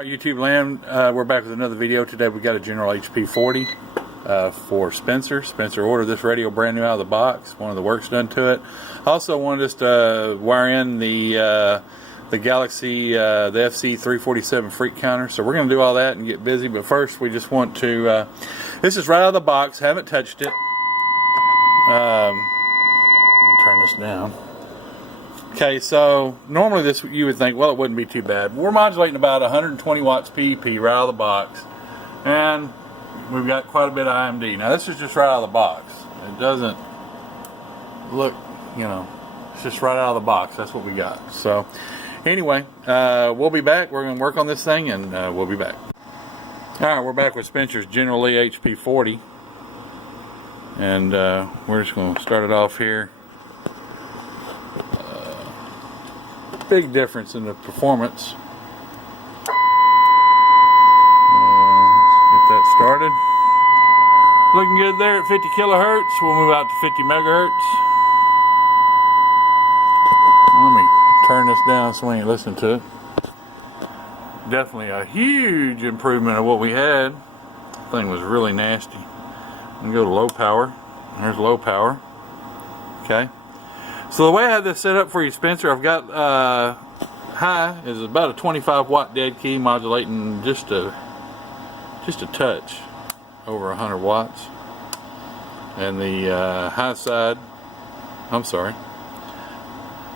Our YouTube land, we're back with another video. Today we got a General HP40 for Spencer. Spencer ordered this radio brand new out of the box. One of the work's done to it. Also wanted us to wire in the Galaxy, the FC347 freak counter. So we're going to do all that and get busy. But first we just want to, this is right out of the box. Haven't touched it. Let me turn this down. Okay, so normally this you would think, well, it wouldn't be too bad. We're modulating about 120 watts PEP right out of the box, and we've got quite a bit of IMD. Now this is just right out of the box. It doesn't look, you know, it's just right out of the box. That's what we got. So anyway, we'll be back. We're going to work on this thing, and we'll be back. All right, we're back with Spencer's General Lee HP40, and we're just going to start it off here. Big difference in the performance. Let's get that started. Looking good there at 50 kilohertz. We'll move out to 50 megahertz. Let me turn this down so we ain't listening to it. Definitely a huge improvement of what we had. The thing was really nasty. I'm gonna go to low power. There's low power. Okay. So the way I have this set up for you, Spencer, I've got high is about a 25 watt dead key, modulating just a touch over 100 watts, and the high side,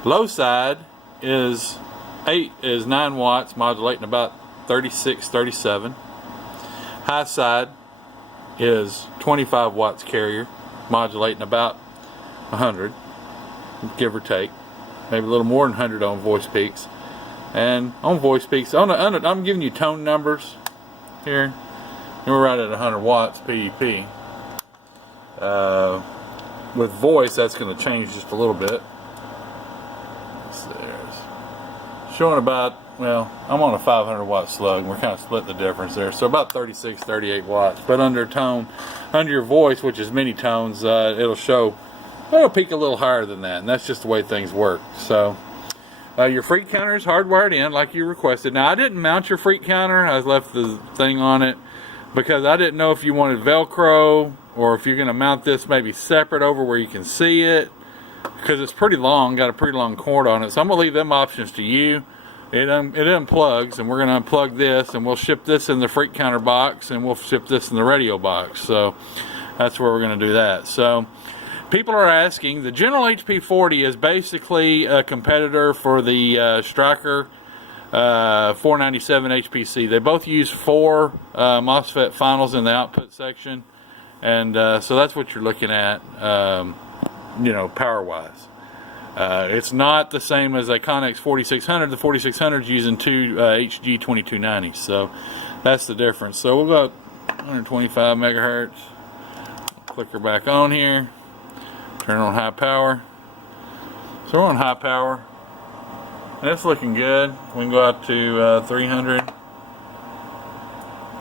low side is 9 watts, modulating about 36, 37. High side is 25 watts carrier, modulating about 100. Give or take, maybe a little more than 100 on voice peaks. And on voice peaks, I'm giving you tone numbers here, and we're right at 100 watts PEP. With voice, that's going to change just a little bit. There's showing about, well, I'm on a 500 watt slug, and we're kind of split the difference there, so about 36, 38 watts. But under your voice, which is many tones, it'll peak a little higher than that, and that's just the way things work. So your freak counter is hardwired in like you requested. Now I didn't mount your freak counter. I left the thing on it because I didn't know if you wanted Velcro or if you're going to mount this maybe separate over where you can see it, because it's pretty long, got a pretty long cord on it. So I'm going to leave them options to you. It unplugs, and we're going to unplug this, and we'll ship this in the freak counter box, and we'll ship this in the radio box. So that's where we're going to do that. So people are asking, the General HP40 is basically a competitor for the Striker 497 HPC. They both use 4 MOSFET finals in the output section, and so that's what you're looking at, you know, power-wise. It's not the same as a Connex 4600. The 4600 is using 2 HG2290s, so that's the difference. So we'll go 125 megahertz. Clicker back on here. Turn on high power. So we're on high power. And it's looking good. We can go out to 300.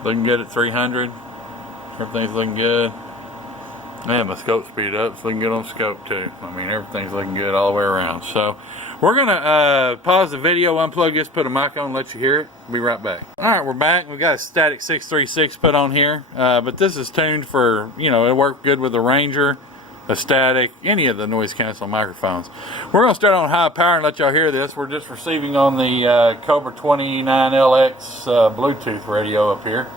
Looking good at 300. Everything's looking good. Man, my scope speed up. It's looking good on scope too. I mean, everything's looking good all the way around. So we're gonna pause the video, unplug this, put a mic on, let you hear it. Be right back. All right, we're back. We've got a static 636 put on here, but this is tuned for, you know, it worked good with the Ranger, a static, any of the noise canceling microphones. We're going to start on high power and let y'all hear this. We're just receiving on the Cobra 29LX Bluetooth radio up here.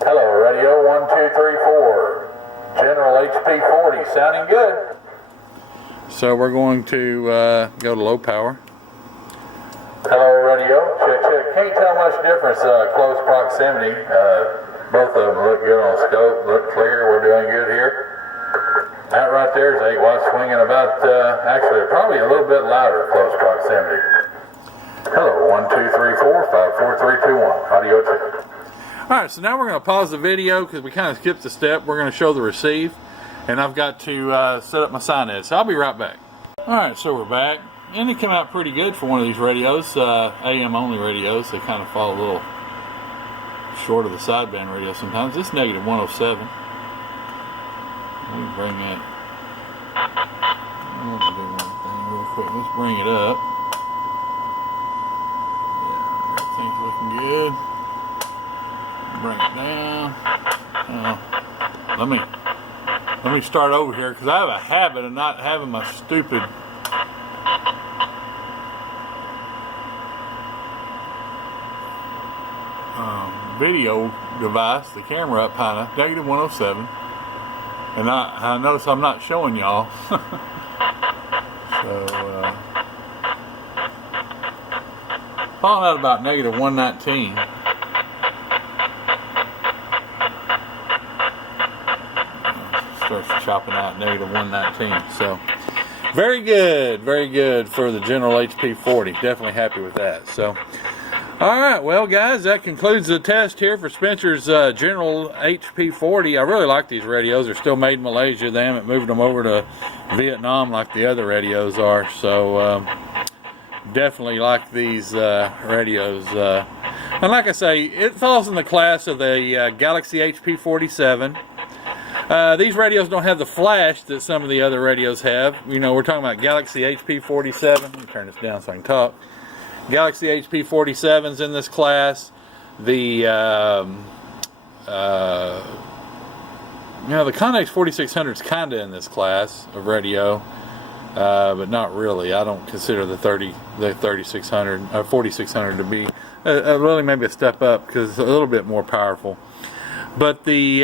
Hello radio 1 2 3 4, General HP40, sounding good. So we're going to go to low power. Hello radio, check check. Can't tell much difference close proximity. Both of them look good on scope, look clear, we're doing good here. That right there is 8 watts swinging about, actually probably a little bit louder close proximity. Hello, 1 2 3 4 5 4 3 2 1, audio check. Alright, so now we're going to pause the video because we kind of skipped a step. We're going to show the receive, and I've got to set up my Sined, so I'll be right back. Alright, so we're back, and it came out pretty good for one of these radios, AM only radios. They kind of fall a little short of the sideband radio sometimes. It's negative 107. Let me bring it. Let's bring it up. Yeah. Bring it down. Let me start over here because I have a habit of not having my stupid video device, the camera up high enough, negative 107, and I notice I'm not showing y'all. So falling out about negative 119. Starts chopping out negative 119. So very good for the General HP40. Definitely happy with that. So alright, well guys, that concludes the test here for Spencer's General HP40. I really like these radios. They're still made in Malaysia. They haven't moved them over to Vietnam like the other radios are. So definitely like these radios. And like I say, it falls in the class of the Galaxy HP47. These radios don't have the flash that some of the other radios have. You know, we're talking about Galaxy HP47. Let me turn this down so I can talk. Galaxy HP47's in this class. The the Connex 4600 is kind of in this class of radio, but not really. I don't consider the 3600 4600 to be really maybe a step up because it's a little bit more powerful. But the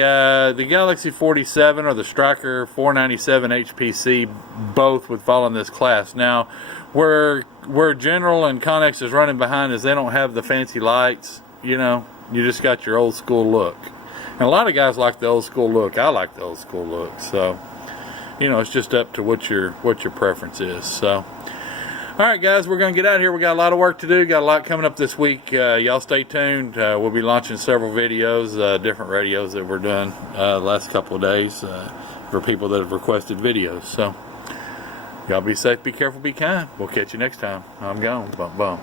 Galaxy 47 or the Striker 497 HPC both would fall in this class. Now, where General and Connex is running behind is they don't have the fancy lights. You know, you just got your old school look. And a lot of guys like the old school look. I like the old school look. So, you know, it's just up to what your preference is. So, all right, guys, we're going to get out of here. We got a lot of work to do. Got a lot coming up this week. Y'all stay tuned. We'll be launching several videos, different radios that we're doing the last couple of days for people that have requested videos. So, y'all be safe, be careful, be kind. We'll catch you next time. I'm gone. Bump, bump.